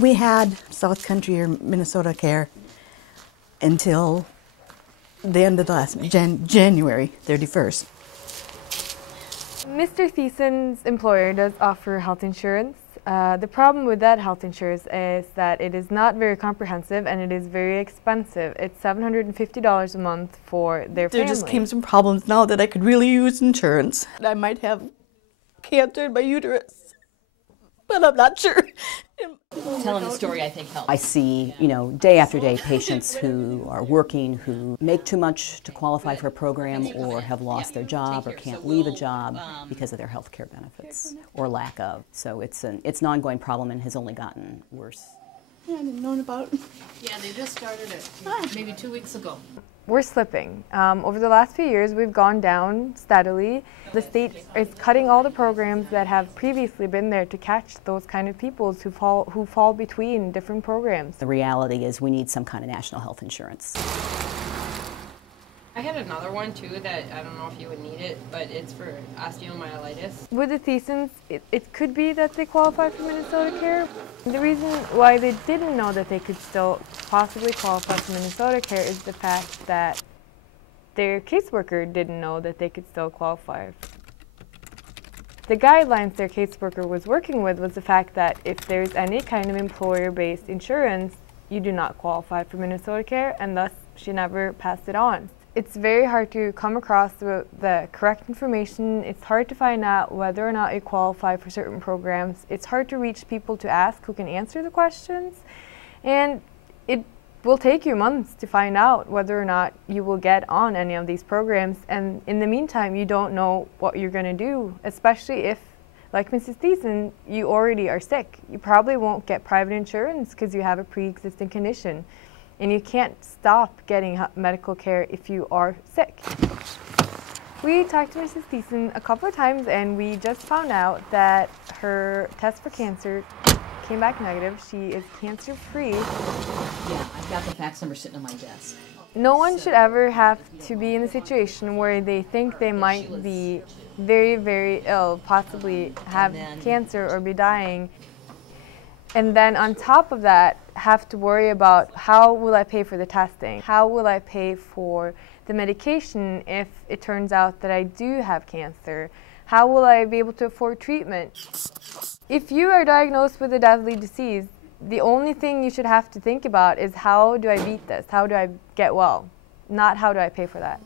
We had South Country or Minnesota Care until the end of the last January 31st. Mr. Thiessen's employer does offer health insurance. The problem with that health insurance is that it is not very comprehensive and it is very expensive. It's $750 a month for their family. There just came some problems now that I could really use insurance. I might have cancer in my uterus, but I'm not sure. Telling the story, I think, helps. I see, day after day patients who are working, who make too much to qualify for a program or have lost their job or can't leave a job because of their health care benefits or lack of. So it's an ongoing problem and has only gotten worse. Yeah, I didn't know about it. Yeah, they just started it maybe 2 weeks ago. We're slipping. Over the last few years, we've gone down steadily. The state is cutting all the programs that have previously been there to catch those kind of people who fall between different programs. The reality is we need some kind of national health insurance. I had another one too that I don't know if you would need it, but it's for osteomyelitis. With the Thiessens, it could be that they qualify for Minnesota Care. The reason why they didn't know that they could still possibly qualify for Minnesota Care is the fact that their caseworker didn't know that they could still qualify. The guidelines their caseworker was working with was the fact that if there's any kind of employer-based insurance, you do not qualify for Minnesota Care, and thus she never passed it on. It's very hard to come across the correct information. It's hard to find out whether or not you qualify for certain programs. It's hard to reach people to ask who can answer the questions. And it will take you months to find out whether or not you will get on any of these programs. And in the meantime, you don't know what you're going to do, especially if, like Mrs. Thiessen, you already are sick. You probably won't get private insurance because you have a pre-existing condition. And you can't stop getting medical care if you are sick. We talked to Mrs. Thiessen a couple of times and we just found out that her test for cancer came back negative. She is cancer-free. Yeah, I've got the fax number sitting on my desk. No one should ever have to be in a situation where they think they might be very, very ill, possibly have cancer or be dying. And then on top of that, have to worry about how will I pay for the testing? How will I pay for the medication if it turns out that I do have cancer? How will I be able to afford treatment? If you are diagnosed with a deadly disease, the only thing you should have to think about is how do I beat this? How do I get well? Not how do I pay for that?